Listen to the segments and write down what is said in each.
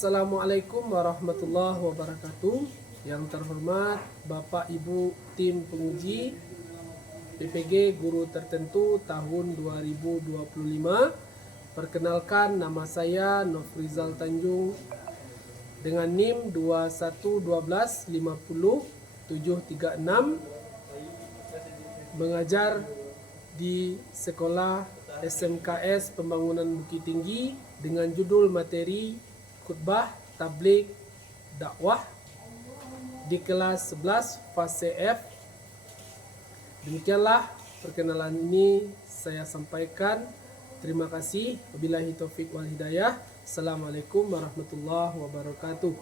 Assalamualaikum warahmatullahi wabarakatuh. Yang terhormat Bapak Ibu tim penguji PPG Guru Tertentu tahun 2025. Perkenalkan, nama saya Nofrizal Tanjung dengan NIM 211250736, mengajar di Sekolah SMKS Pembangunan Bukit Tinggi dengan judul materi khutbah tabligh dakwah di kelas 11 fase F. Demikianlah perkenalan ini saya sampaikan. Terima kasih. Wabillahi taufik wal hidayah. Assalamualaikum warahmatullahi wabarakatuh.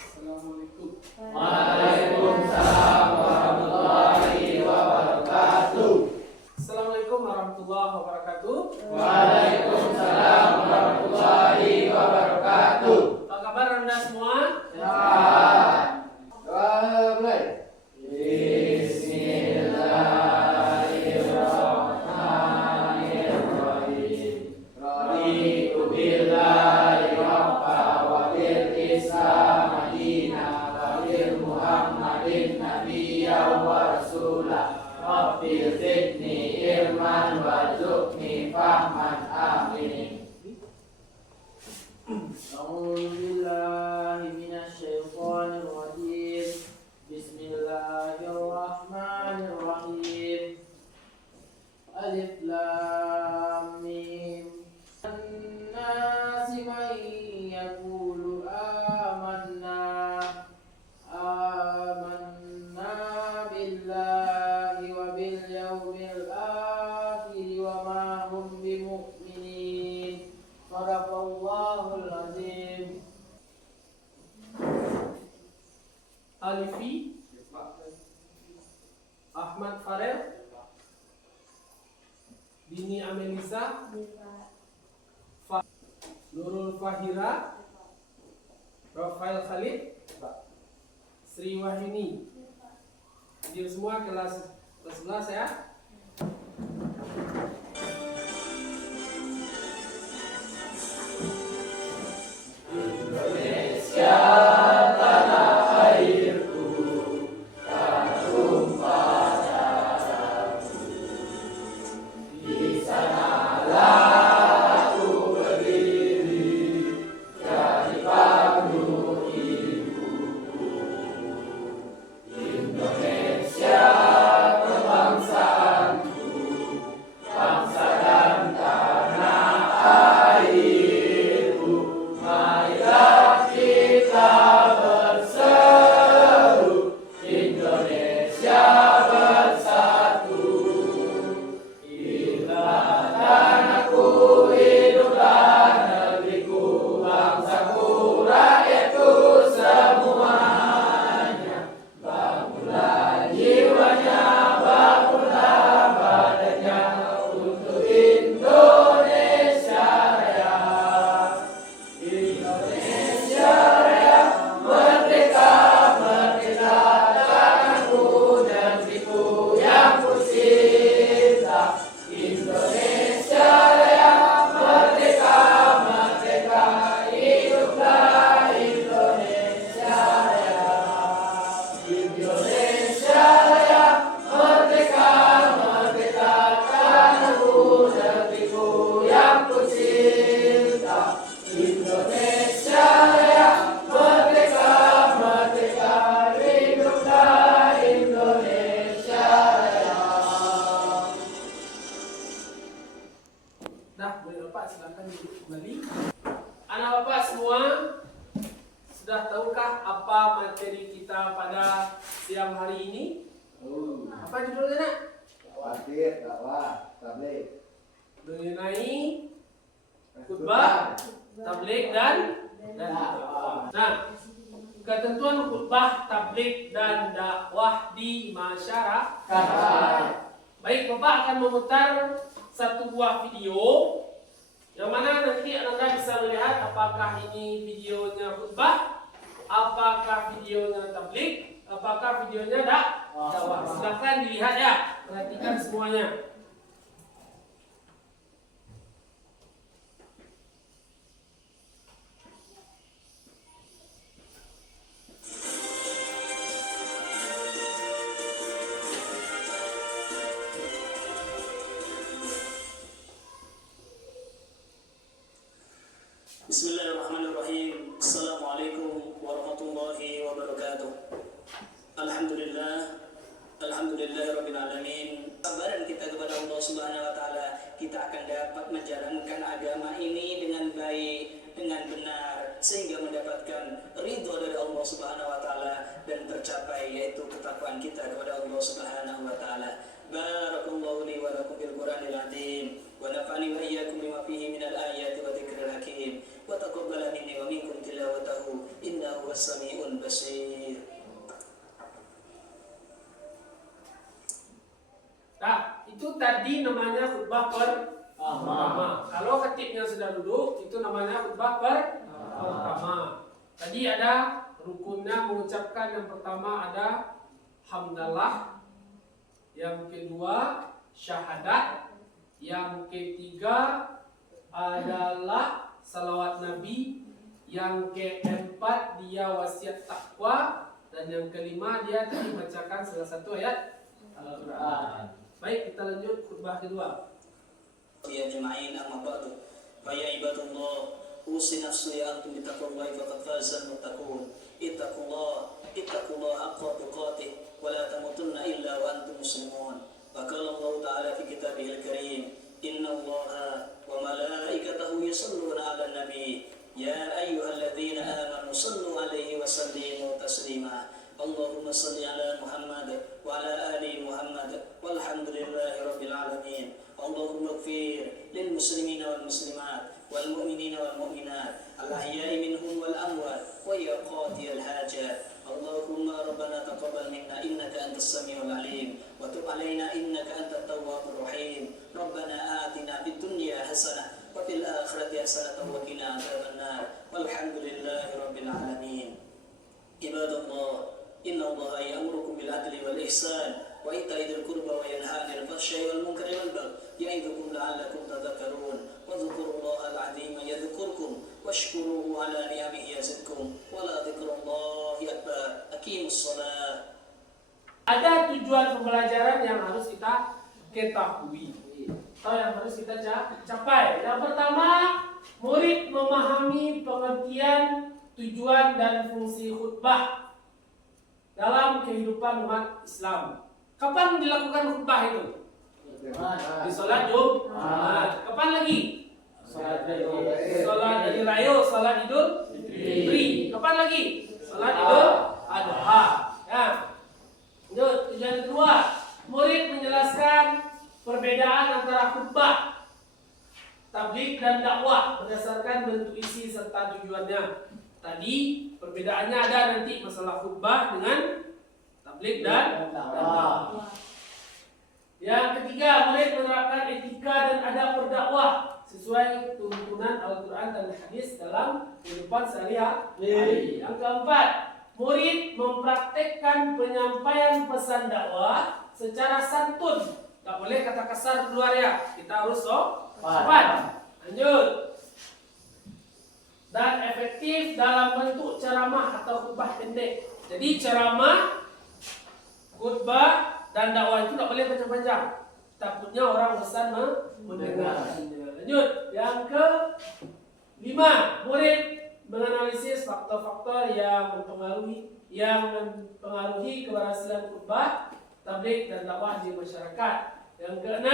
Assalamualaikum. Waalaikumsalam warahmatullahi wabarakatuh. Assalamualaikum warahmatullahi wabarakatuh. Waalaikumsalam warahmatullahi wabarakatuh. Apa kabar Anda semua? Sehat. Doa mulai. Bismillahirrahmanirrahim. Raditu billahi rabba wa bil Islam madinah wa bil Muhammadin nabiyya wa rasulah. Rabbil zidni ilman warzuqni fahman amin. A'udzu billahi minasy syaithanir rajim. Bismillahirrahmanirrahim. Alif lam mim. An-nasi man yaqulu amanna billahi wa bil yawmil akhir wa ma hum bimu'minin. Shadaqallahul azim. Alifi Ahmad Farel, Dini Amelisa, Nurul Fahira, Rafael Khalid, Sri Wahini. Hadir semua kelas 11 ya. Indonesia tanah airku, tanah tumpah darahku. Di sanalah aku berdiri, jadi panggung ibuku. Indonesia kebangsaanku, bangsa dan tanah airku. Marilah kita berseru, Indonesia bersatu. Hiduplah tanahku, hiduplah negeriku, bangsaku, rakyatku semuanya. Bangunlah jiwanya, bangunlah badannya untuk Indonesia Raya. Indonesia Raya, merdeka, merdeka, tanahku, negeriku yang ku cinta. Indonesia Raya, merdeka, merdeka, hiduplah Indonesia Raya. Indonesia Raya, merdeka, merdeka, tanahku, negeriku yang ku cinta. Indonesia Raya, merdeka, merdeka, hiduplah Indonesia Raya. Dah, boleh Bapak silakan duduk kembali. Anak Bapak semua, sudah tahukah apa materi kita pada siang hari ini? Apa judulnya, Nak? Khawatir, dakwah, tabligh. Mengenai khutbah, tabligh dan dakwah. Nah, ketentuan khutbah, tabligh dan dakwah di masyarakat. Baik, Bapak akan memutar satu buah video yang mana nanti Anda bisa melihat apakah ini videonya khutbah, apakah videonya tabligh, apakah videonya dakwah. Silakan dilihat ya, perhatikan semuanya. wabarakatuh. Alhamdulillahirabbil alamin. Sabaran kita kepada Allah Subhanahu wa taala, kita akan dapat menjalankan agama ini dengan baik, dengan benar, sehingga mendapatkan ridho dari Allah Subhanahu wa taala dan tercapai yaitu ketakwaan kita kepada Allah Subhanahu wa taala. Barakallahu li wa lakum bil Qur'anil azim wa nafa'ani wa iyyakum bima fihi minal ayati wa dzikril hakim wa taqabbala minni wa minkum tilawatahu innahu was-sami'ul basir. Nah, itu tadi namanya khutbah pertama. Kalau khatibnya sudah duduk, itu namanya khutbah pertama. Tadi ada rukunnya mengucapkan, yang pertama ada hamdalah, yang kedua syahadat, yang ketiga adalah salawat Nabi, yang keempat dia wasiat takwa, dan yang kelima dia tadi bacakan salah satu ayat Al-Quran. Baik, kita lanjut khutbah kedua. Ya jama'in amma ba'du. Fa ya ibadallah, usi nafsi antum bittaqwallahi faqad fazal muttaqun. Ittaqullah haqqa tuqatih wa la tamutunna illa wa antum muslimun. Wa qala Allah ta'ala fi kitabihil karim, innallaha wa malaikatahu yusholluna 'alan nabi. Ya ayyuhalladzina amanu shallu 'alaihi wa sallimu taslima. Allahumma salli ala Muhammad wa ala ali Muhammad walhamdulillahi rabbil alamin. Allahumma ighfir lil muslimina wal muslimat wal mu'minina wal mu'minat al ahya'i minhum wal amwat wa ya qadiyal hajat. Allahumma rabbana taqabbal minna innaka antas samiul alim wa tub alaina innaka antat tawwabur rahim. Rabbana atina fid dunya hasanah wa fil akhirati hasanah wa qina adzabannar. Walhamdulillahi rabbil alamin. Ibadallah, inna Allah ya'murukum bil adli wal ihsan wa ita'i dzil qurba wa yanha 'anil fahsya'i wal munkari wal baghi ya'idzukum la'allakum tadhakkarun. Wa dhkurullaha al-'azima yadhkurkum washkuruhu 'ala ni'amihi yazidkum wa la dzikrullahi akbar. Aqimus shalah. Ada tujuan pembelajaran yang harus kita ketahui atau yang harus kita capai. Yang pertama, murid memahami pengertian, tujuan dan fungsi khutbah dalam kehidupan umat Islam. Kapan dilakukan khutbah itu? Di sholat Jumat. Kapan lagi? Sholat Hari Raya, sholat Idul Fitri. Kapan lagi? Sholat Idul Adha. Ya. Tujuan kedua, murid menjelaskan perbedaan antara khutbah, tabligh dan dakwah berdasarkan bentuk isi serta tujuannya. Tadi perbedaannya ada nanti masalah khutbah dengan tabligh dan dakwah. Yang ketiga, murid menerapkan etika dan adab berdakwah sesuai tuntunan Al-Quran dan hadis dalam kehidupan sehari-hari. Yang keempat, murid mempraktekkan penyampaian pesan dakwah secara santun. Tak boleh kata kasar keluar ya. Kita harus sopan. Lanjut. Dan efektif dalam bentuk ceramah atau khutbah pendek. Jadi ceramah, khutbah dan dakwah itu tak boleh panjang-panjang. Takutnya orang bosan mendengar. Lanjut, yang ke-5, murid menganalisis faktor-faktor yang mempengaruhi keberhasilan khutbah, tabligh dan dakwah di masyarakat. Yang ke-6,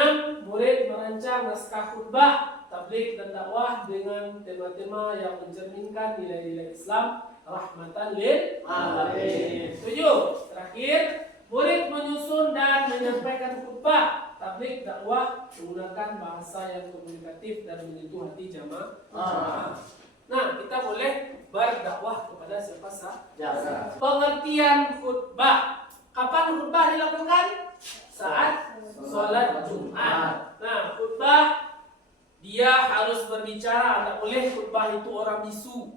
murid merancang naskah khutbah, tabligh dan dakwah dengan tema-tema yang mencerminkan nilai-nilai Islam, rahmatan lil alamin. 7. Terakhir, murid menyusun dan menyampaikan khutbah, tabligh, dakwah menggunakan bahasa yang komunikatif dan menyentuh hati jamaah. Nah, kita boleh berdakwah kepada siapa saja. Pengertian khutbah. Kapan khutbah dilakukan? Saat sholat Jumat. Nah, khutbah dia harus berbicara, tidak boleh khutbah itu orang bisu.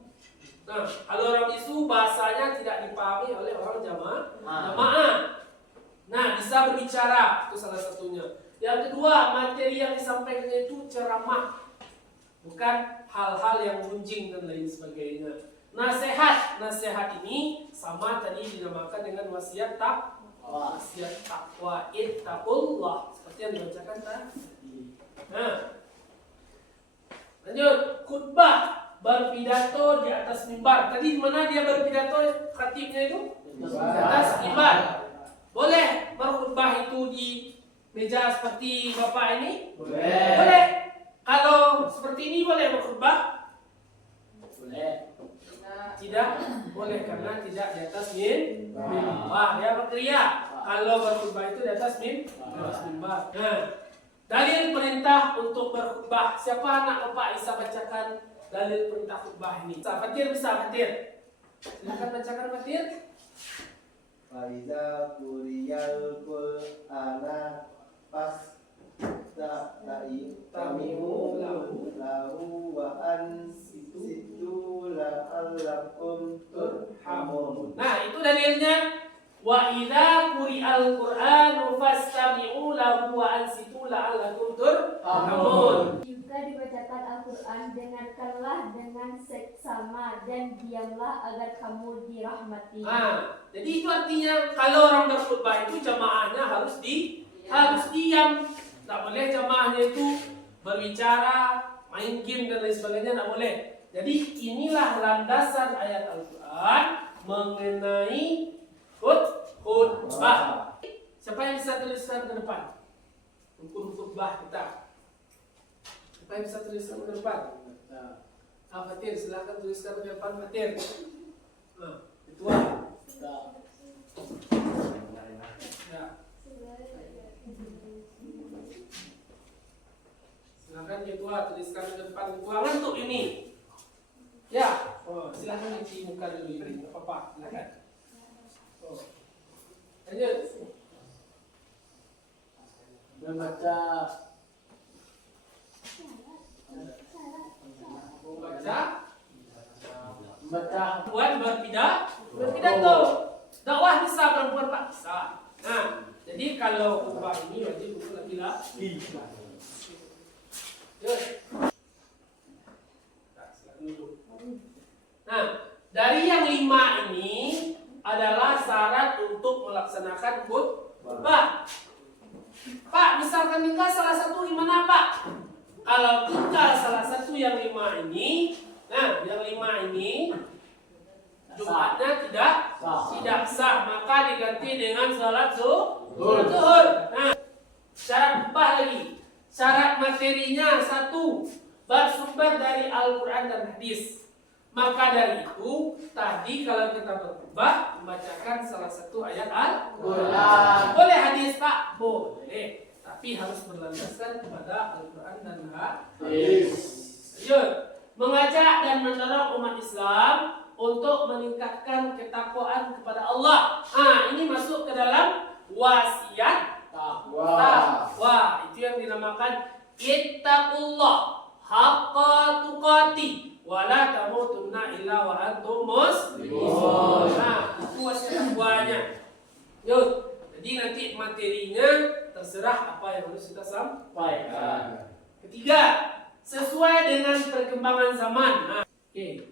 Nah, kalau orang bisu bahasanya tidak dipahami oleh orang jamaah. Nah, bisa berbicara, itu salah satunya. Yang kedua, materi yang disampaikannya itu ceramah, bukan hal-hal yang gunjing dan lain sebagainya. Nasihat ini sama tadi dinamakan dengan wasiat takwa. Wasiat takwa, ittaqullah, seperti yang dibacakan tadi. Nah, lanjut, khutbah berpidato di atas mimbar. Tadi mana dia berpidato khatibnya itu? atas mimbar. Boleh berkhutbah itu di meja seperti Bapak ini? Boleh. Kalau seperti ini boleh berkhutbah? Boleh. Tidak boleh karena tidak di atas mimbar. Ya berkria. Kalau berkhutbah itu di atas mimbar. Nah, dalil perintah untuk berkhutbah. Siapa anak Bapak bisa bacakan dalil perintah khutbah ini? Fatir bisa, Fatir. Silakan bacakan, Fatir. Faiza kuriyal Qur'ana tami'u lahu wa ansitu la'allakum turhamun. Nah, itu dalilnya. Wa idza quri'al Qur'anu fastami'u lahu wa ansitu la'allakum turhamun. Juga dibacakan Al-Quran, dengarkanlah dengan seksama dan diamlah agar kamu dirahmati. Nah, jadi itu artinya kalau orang berkhutbah itu jamaahnya harus diam. Tak boleh jamaahnya itu berbicara, main game dan lain sebagainya, tak boleh. Jadi inilah landasan ayat Al-Quran mengenai khutbah. Siapa yang bisa tuliskan ke depan? Hukum khutbah kita. Siapa yang bisa tuliskan ke depan? Fatir, silakan tuliskan ke depan, Fatir. Nah, ketua. Ya. Silakan ketua tuliskan ke depan. Ketua ngantuk ini. Ya. Oh, silakan cuci muka dulu ini. Enggak apa-apa, silakan. Oh. Lanjut. Membaca Perempuan berpidato. Dakwah bisa perempuan Pak bisa. Nah, jadi kalau khutbah ini wajib untuk laki-laki. Nah, dari yang 5 ini adalah syarat untuk melaksanakan khutbah. Pak, misalkan tinggal salah satu gimana Pak? Kalau tinggal salah satu yang 5 ini, nah yang 5 ini Jumatnya tidak sah, maka diganti dengan salat zuhur. Nah, syarat khutbah lagi. Syarat materinya 1, bersumber dari Al-Quran dan hadis. Maka dari itu, tadi kalau kita berkhutbah membacakan salah satu ayat Al-Quran. Boleh hadis Pak? Boleh. Tapi harus berlandaskan kepada Al-Quran dan hadis. Mengajak dan mendorong umat Islam untuk meningkatkan ketakwaan kepada Allah. Ini masuk ke dalam wasiat takwa. Itu yang dinamakan ittaqullah haqqa tuqati wa la tamutunna illa wa antum muslimun. Itu wasiat takwanya. Jadi nanti materinya terserah apa yang harus kita sampaikan. Ketiga, sesuai dengan perkembangan zaman. Oke.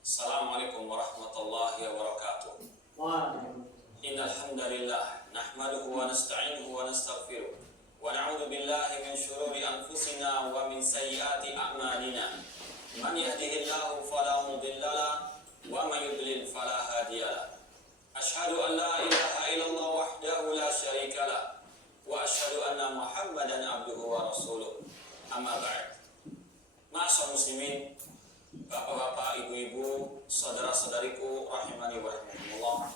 Assalamualaikum warahmatullahi wabarakatuh. Innal hamdalillah nahmaduhu wa nasta'inuhu wa nastaghfiruh wa na'udzu billahi min shururi anfusina wa min sayyiati a'malina. Man yahdihillahu fala mudilla lahu wa man yudlil fala hadiya lahu. Asyhadu an la ilaha illallah wahdahu la syarika lahu wa asyhadu anna Muhammadan abduhu wa rasuluh. Amma ba'd. Ma'asyiral muslimin, bapak-bapak, ibu-ibu, saudara-saudariku rahimani wa rahimakumullah.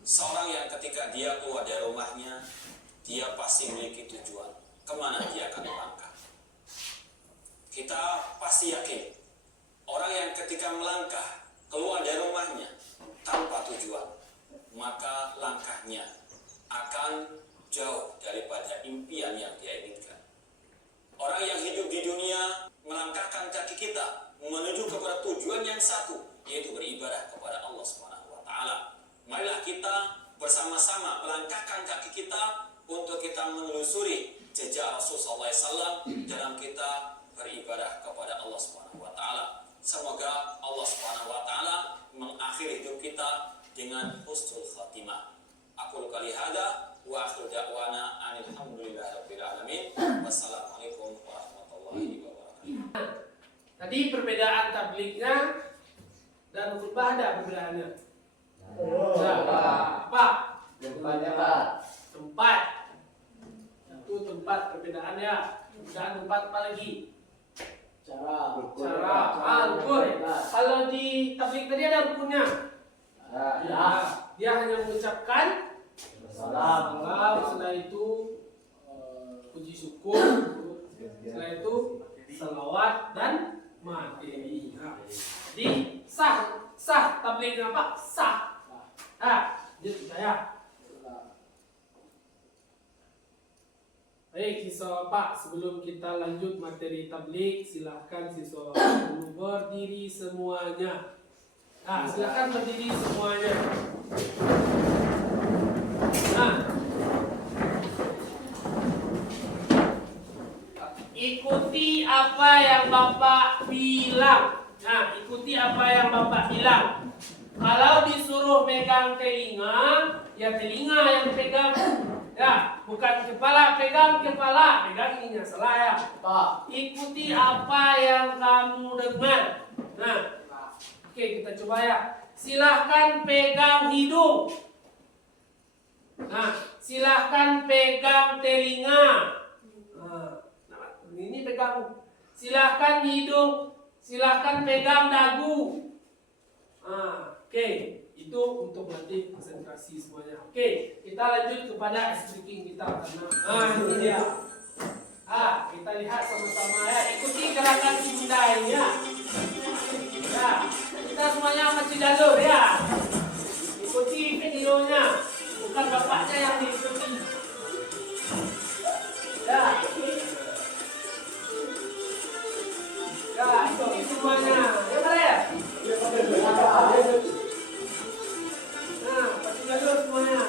Seorang yang ketika dia keluar dari rumahnya, dia pasti memiliki tujuan kemana dia akan melangkah. Kita pasti yakin orang yang ketika melangkah keluar dari rumahnya tanpa tujuan, maka langkahnya akan jauh daripada impian yang dia inginkan. Orang yang hidup di dunia melangkahkan kaki kita menuju kepada tujuan yang satu, yaitu beribadah kepada Allah Subhanahu wa taala. Marilah kita bersama-sama melangkahkan kaki kita untuk kita menelusuri jejak Rasulullah SAW dalam kita beribadah kepada Allah Subhanahu wa taala. Semoga Allah Subhanahu wa taala mengakhiri hidup kita dengan husnul khatimah. Aku qali hada wa akhiru da'wana alhamdulillahirabbil alamin. Wassalamualaikum warahmatullahi wabarakatuh. Tadi perbedaan tablignya dan khutbah ada perbedaannya. Apa? Tempatnya Pak. Tempat. Itu tempat perbedaannya. Perbedaan tempat apa lagi? Cara. Rukun. Kalau di tabligh tadi ada rukunnya. Ya. Dia hanya mengucapkan salam. Setelah itu puji syukur. Setelah itu salawat dan materi. Jadi sah tablighnya apa? Sah. Jadi saya. Baik siswa Pak, sebelum kita lanjut materi tabligh, silahkan siswa dulu berdiri semuanya. Silahkan berdiri semuanya. Ikuti apa yang Bapak bilang. Ikuti apa yang Bapak bilang. Kalau disuruh pegang telinga, ya telinga yang pegang. Ya, bukan kepala, pegang kepala. Pegang ininya, salah ya. Ikuti apa yang kamu dengar. Oke, kita coba ya. Silahkan pegang hidung. Silahkan pegang telinga. Ini pegang. Silahkan hidung. Silahkan pegang dagu. Oke, itu untuk nanti konsentrasi semuanya. Oke, kita lanjut kepada speaking kita karena ini dia. Kita lihat sama-sama ya. Ikuti gerakan bunda ini ya. Kita semuanya masih jalur ya. Ikuti videonya, bukan bapaknya yang diikuti. Ikuti semuanya. Ya, Pak ya? Masih jalur semuanya.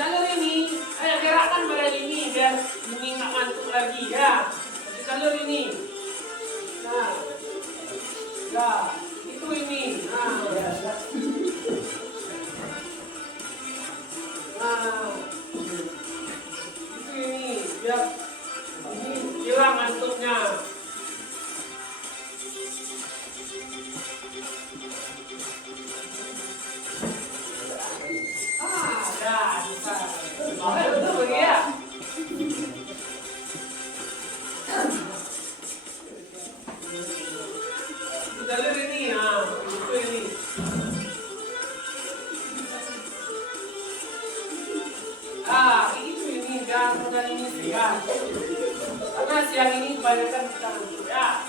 Jalur ini, ayo gerakkan badan ini biar ini nggak ngantuk lagi ya. Jalur ini. Itu ini. Itu ini biar ini hilang ngantuknya. Bisa. Betul lagi ya. Jalur ini, itu ini. Itu ini kan, modal ini siang. Karena siang ini kebanyakan kita ngantuk ya.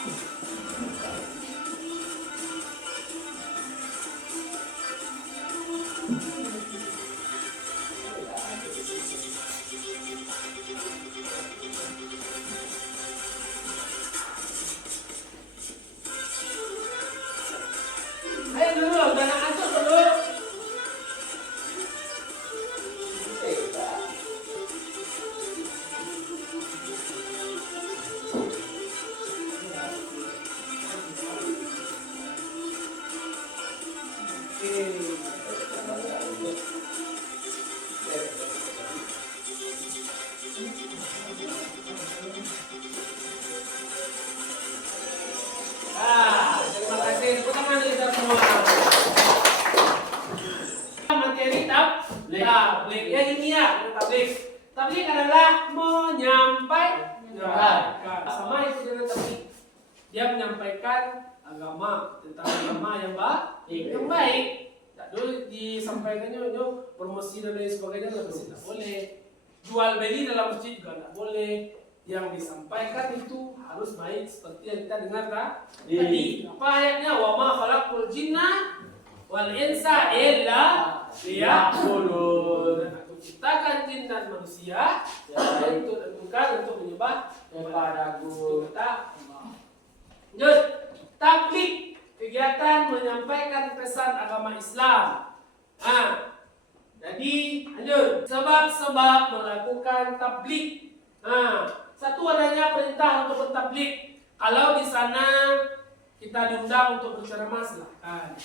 Ayo dulu, jangan ngantuk dulu. Terima kasih. Tepuk tangan kita semua. Materi tabligh. Ya ini ya, tabligh. Tabligh adalah menyampaikan. Sama itu dengan tabligh. Dia menyampaikan agama, tentang agama yang baik. Tak dulu disampaikannya promosi dan lain sebagainya dalam masjid tak boleh. Jual beli dalam masjid juga tak boleh. Yang disampaikan itu harus baik seperti yang kita dengar tadi. Apa ayatnya? Wa ma khalaqul jinna wal insa illa liya'budun. Aku ciptakan jin dan manusia itu tentukan untuk menyembah kepadaku. Lanjut. Tabligh, kegiatan menyampaikan pesan agama Islam. Jadi lanjut. Sebab-sebab melakukan tabligh. Satu adanya perintah untuk bertabligh. Kalau di sana kita diundang untuk berceramah, silahkan.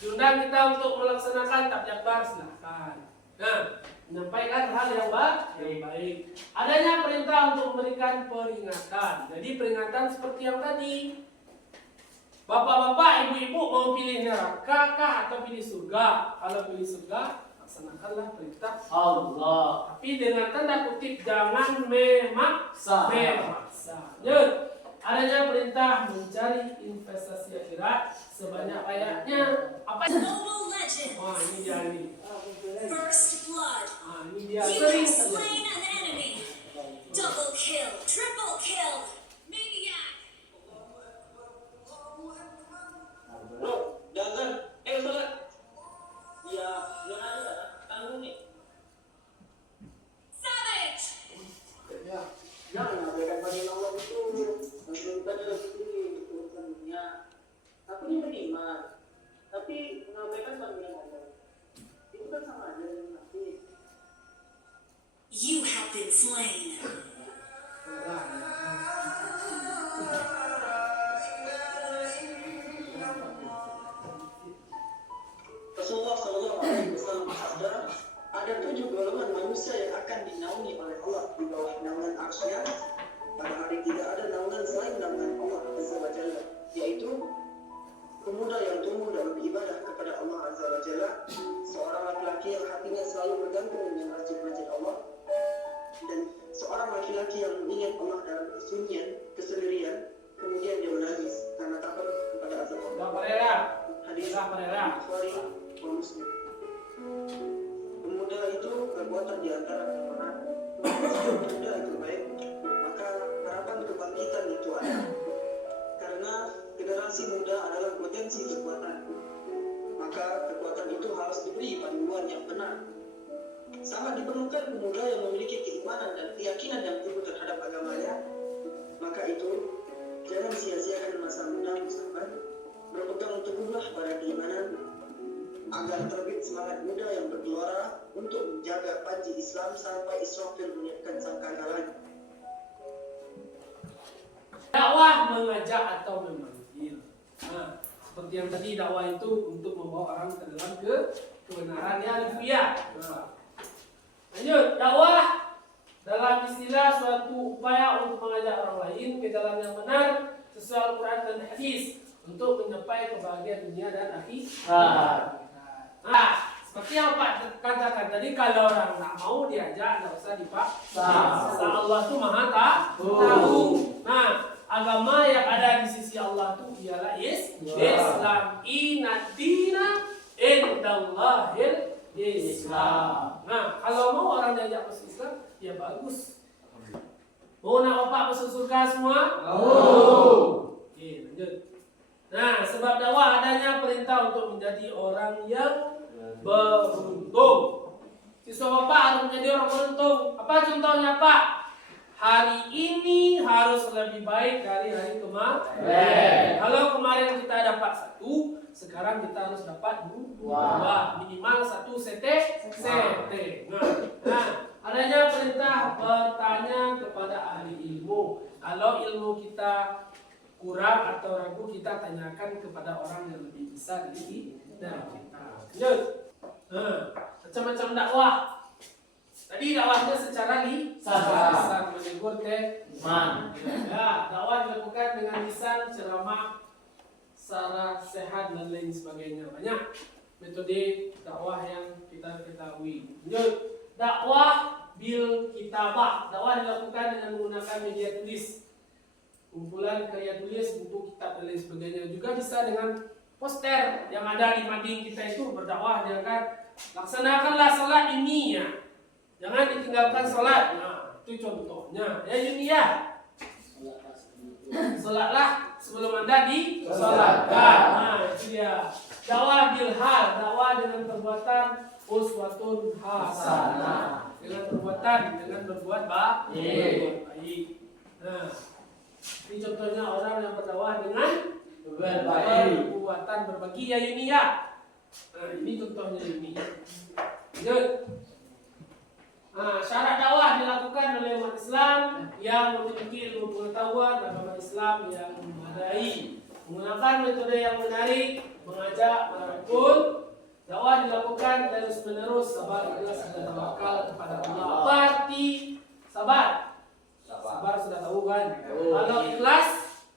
Diundang kita untuk melaksanakan takbir akbar, silahkan. Nah, menyampaikan hal yang baik. Adanya perintah untuk memberikan peringatan. Jadi peringatan seperti yang tadi. Bapak-bapak, ibu-ibu mau pilih neraka kah atau pilih surga? Kalau pilih surga, laksanakanlah perintah Allah. Tapi dengan tanda kutip jangan memaksa. Lanjut. Adanya perintah mencari investasi akhirat sebanyak-banyaknya. Apa? Mobile Legends. Wah, ini dia nih. First Blood. Ini dia You sering have terjadi. slain an enemy. Double kill. Triple kill. Maniac. Bro, jangan. Salat. Ya, jangan ada. Tanggung nih. Savage. Jangan mengabaikan panggilan Allah itu. Menurunkan dalam diri urusan dunia. Aku ini beriman. Tapi mengabaikan panggilan Allah itu kan sama aja dengan munafik. You have been slain. Rasulullah SAW bersabda, ada 7 golongan manusia yang akan dinaungi oleh Allah di bawah naungan arsy-Nya. Pada hari tidak ada naungan selain naungan Allah Azza wa Jalla, yaitu pemuda yang tumbuh dalam ibadah kepada Allah Azza wa Jalla, seorang laki-laki yang hatinya selalu bergantung dengan masjid-masjid Allah, dan seorang laki-laki yang mengingat Allah dalam kesunyian, kesendirian, kemudian dia menangis karena takut kepada azab Allah. Hadis Bukhari wa Muslim. Pemuda itu kekuatan di antara keimanan. Jika pemuda itu baik, maka harapan kebangkitan itu ada. Karena generasi muda adalah potensi kekuatan. Maka kekuatan itu harus diberi panduan yang benar. Sangat diperlukan pemuda yang memiliki keimanan dan keyakinan yang teguh terhadap agamanya. Maka itu jangan sia-siakan masa muda sahabat. Berpegang teguhlah pada keimanan agar terbit semangat muda yang bergelora untuk menjaga panji Islam sampai Israfil menyiapkan sangkala lagi. Dakwah mengajak atau memanggil. Nah, seperti yang tadi dakwah itu untuk membawa orang ke dalam kebenaran yang alfiah. Nah, lanjut, dakwah dalam istilah suatu upaya untuk mengajak orang lain ke jalan yang benar sesuai Al-Quran dan hadis untuk mencapai kebahagiaan dunia dan akhirat. Nah, seperti yang Pak katakan tadi, kalau orang tak mau diajak, tidak usah dipaksa. Allah itu maha tahu. Nah, agama yang ada di sisi Allah itu ialah Islam. Inna dina indallahil Islam. Nah, kalau mau orang diajak masuk Islam, ya bagus. Mau nak bapak masuk surga semua? Oke, lanjut. Nah, sebab dakwah adanya perintah untuk menjadi orang yang beruntung. Siswa bapak harus menjadi orang beruntung. Apa contohnya, Pak? Hari ini harus lebih baik dari hari kemarin. Kalau kemarin kita dapat 1, sekarang kita harus dapat 2. Minimal 1 CT. Nah, adanya perintah bertanya kepada ahli ilmu. Kalau ilmu kita kurang atau ragu, kita tanyakan kepada orang yang lebih bisa dari kita. Lanjut. Macam-macam dakwah. Tadi dakwahnya secara lisan, menegur teman. Ya, dakwah dilakukan dengan lisan, ceramah, secara sehat dan lain sebagainya. Banyak metode dakwah yang kita ketahui. Lanjut. Dakwah bil kitabah. Dakwah dilakukan dengan menggunakan media tulis. Kumpulan karya tulis, buku, kitab dan lain sebagainya. Juga bisa dengan poster yang ada di mading kita itu berdakwah, dia kan laksanakanlah salat ini ya. Jangan ditinggalkan salat. Nah, itu contohnya. Ya ini ya. Salatlah sebelum Anda disalatkan. Nah, itu dia. Dakwah bil hal, dakwah dengan perbuatan uswatun hasanah. Dengan perbuatan, dengan berbuat baik. Nah, ini contohnya orang yang berdakwah dengan perbuatan berbagi ya ini ya. Nah, ini contohnya ini. Lanjut. Nah, syarat dakwah dilakukan oleh umat Islam yang memiliki ilmu pengetahuan agama Islam yang memadai, menggunakan Gunakan metode yang menarik, mengajak, merangkul. Dakwah dilakukan terus-menerus sabar, ikhlas dan tawakal kepada Allah. Apa arti sabar? Sabar sudah tahu kan? Kalau ikhlas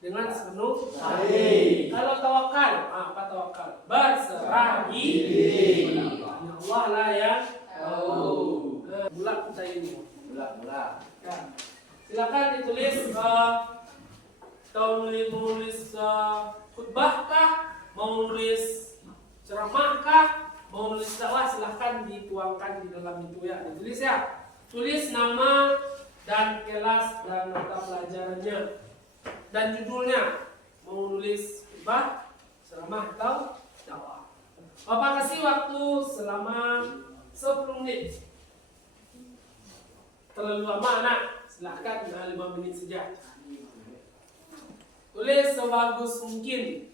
dengan sepenuh hati. Kalau tawakal, apa tawakal? Berserah diri. Allah lah yang tahu. Bulat kita ini. Bulat. Ya. Silakan ditulis mau nulis khutbah kah, mau nulis ceramah kah, mau nulis dakwah, silahkan dituangkan di dalam itu ya. Ditulis ya. Tulis nama dan kelas dan mata pelajarannya dan judulnya. Mau nulis khutbah, ceramah atau dakwah. Bapak kasih waktu selama 10 menit. Terlalu lama anak, silahkan 5 menit saja. Tulis sebagus mungkin.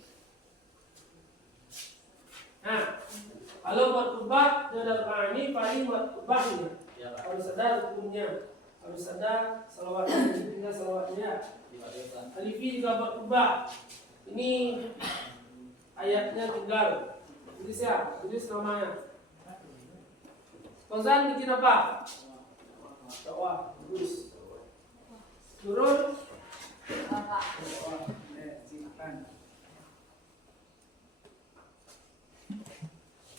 Nah, kalau buat khutbah dalam ini paling buat khutbahnya. Harus ada hukumnya, harus ada salawatnya, tinggal salawatnya. Alifi juga buat khutbah. Ini ayatnya tinggal. Tulis ya, tulis namanya. Fauzan bikin apa? Dakwah, tulis. Turun. Bapak. Silakan.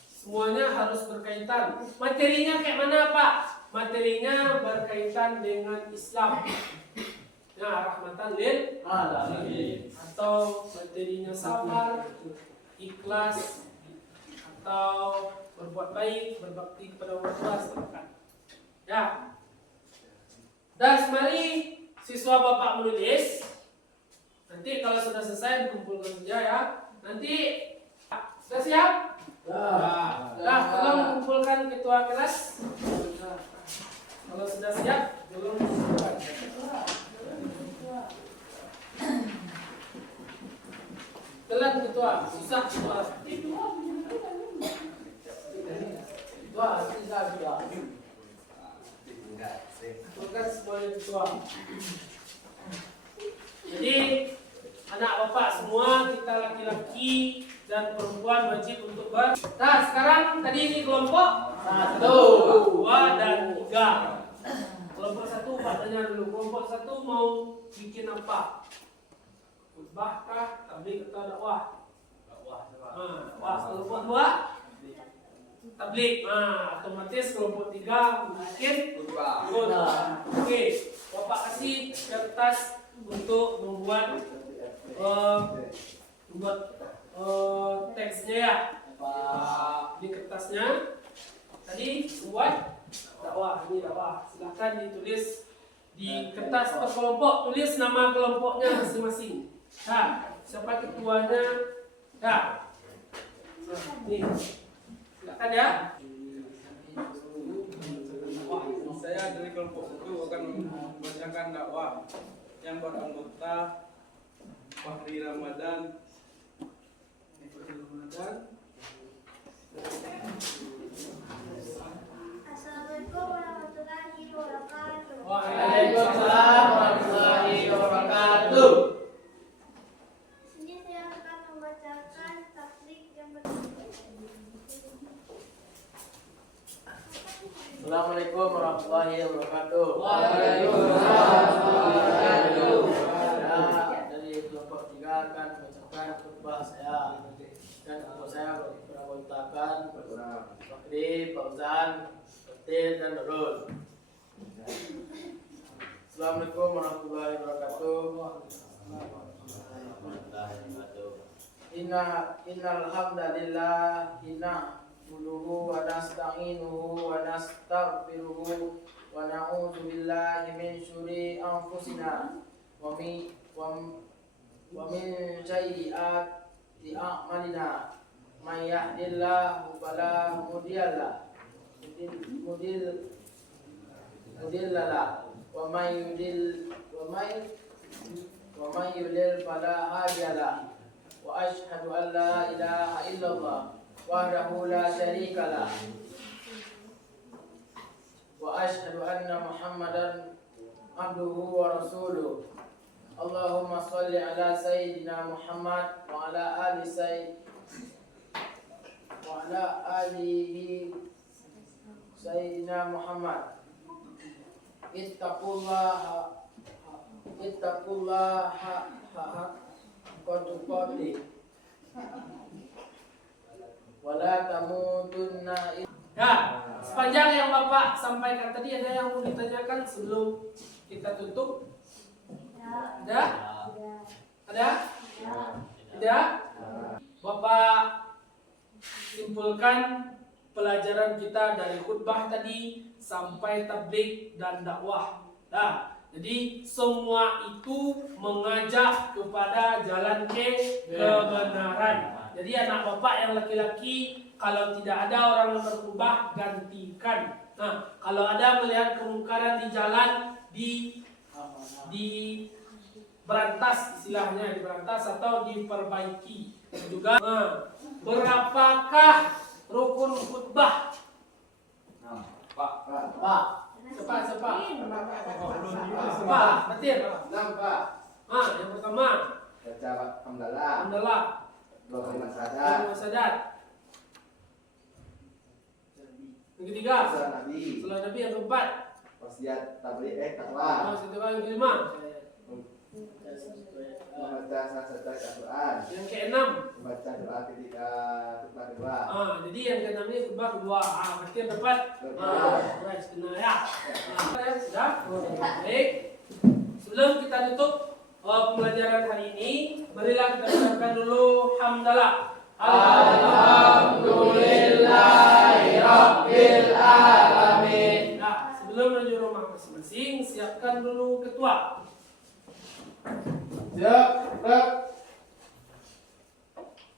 Semuanya harus berkaitan. Materinya kayak mana Pak? Materinya berkaitan dengan Islam. Nah, rahmatan lil alamin. Atau materinya sabar, ikhlas, atau berbuat baik, berbakti kepada orang tua, silakan. Ya. Das, mari siswa Bapak menulis. Nanti kalau sudah selesai dikumpulkan saja ya. Nanti sudah siap? Nah, tolong kumpulkan ketua kelas. Kalau sudah siap, tolong kumpulkan. Telan ketua, susah ketua. Ketua, susah ketua. Kumpulkan semuanya ketua. Jadi anak bapak semua, kita laki-laki dan perempuan wajib untuk Nah, sekarang tadi ini kelompok 1, 2, dan 3. Kelompok 1 Pak tanya dulu, kelompok 1 mau bikin apa? Khutbah kah, tabligh atau dakwah? Dakwah. Kelompok 2 tabligh. Otomatis kelompok 3 bikin khutbah. Oke, Bapak kasih kertas untuk membuat teksnya ya. Di kertasnya tadi buat dakwah, ini dakwah. Silahkan ditulis di kertas per kelompok, tulis nama kelompoknya masing-masing. Nah, siapa ketuanya? Nah, nih, silakan ya. Saya dari kelompok 1 akan membacakan dakwah yang beranggota Fahri Ramadan. Assalamualaikum warahmatullahi wabarakatuh. Waalaikumsalam warahmatullahi wabarakatuh. Sini saya akan membacakan tabligh yang berikut. Assalamualaikum warahmatullahi wabarakatuh. Waalaikumsalam warahmatullahi wabarakatuh. Dari kelompok 3 akan membacakan khutbah saya. Dan kelompok saya beranggotakan Fakri, Fauzan, Fatir, dan Nurul. Assalamualaikum warahmatullahi wabarakatuh. Innal hamdalillah nahmaduhu wa nasta'inuhu wa nastaghfiruhu wa na'udzu billahi min syururi anfusina wa min sayyiati a'malina. May yahdihillahu fala mudilla lahu wa may yudlil fala hadiya lahu. Wa asyhadu an la ilaha illallah wahdahu la syarika lah. Wa asyhadu anna Muhammadan abduhu wa rasuluh. Allahumma sholli ala Sayyidina Muhammad wa ala alihi Sayyidina Muhammad. Ittaqullaha haqqa tuqatih wa la tamutunna Ya, sepanjang yang Bapak sampaikan tadi ada yang mau ditanyakan sebelum kita tutup? Ada? Ada? Tidak? Bapak simpulkan pelajaran kita dari khutbah tadi sampai tabligh dan dakwah. Nah, jadi semua itu mengajak kepada jalan kebenaran. Jadi anak Bapak yang laki-laki, kalau tidak ada orang yang berkhutbah, gantikan. Nah, kalau ada melihat kemungkaran di jalan, di berantas, istilahnya diberantas atau diperbaiki. Juga berapakah rukun khutbah? Pak. Siapa? Pak, Batir. 6 Pak. Yang pertama, Baca hamdalah. alhamdulillah. Dua kalimat syahadat. Sadat. Yang ketiga, Salam Nabi. salat Nabi. Yang keempat, Wasiat tabligh takwa. yang kelima, Membaca salah satu ayat Al-Quran. yang keenam. Membaca doa ketika khutbah kedua. Jadi yang keenam ini khutbah kedua. Berarti yang dapat. Setengah ya. Sudah. Baik. Sebelum kita tutup pembelajaran hari ini, marilah kita ucapkan dulu hamdalah. Alhamdulillahirabbil alamin. Nah, sebelum menuju rumah masing-masing, siapkan dulu ketua. Siap, gerak.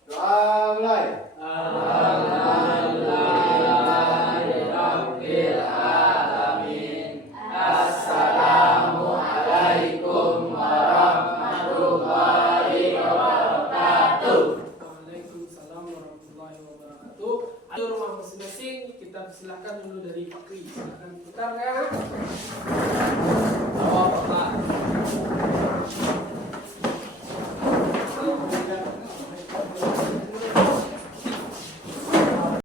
Doa mulai. Alhamdulillahirabbil alamin. Assalamualaikum warahmatullahi wabarakatuh. Waalaikumsalam warahmatullahi wabarakatuh. Ayo rumah masing-masing, kita silakan dulu dari Fakri. Silakan putar ya.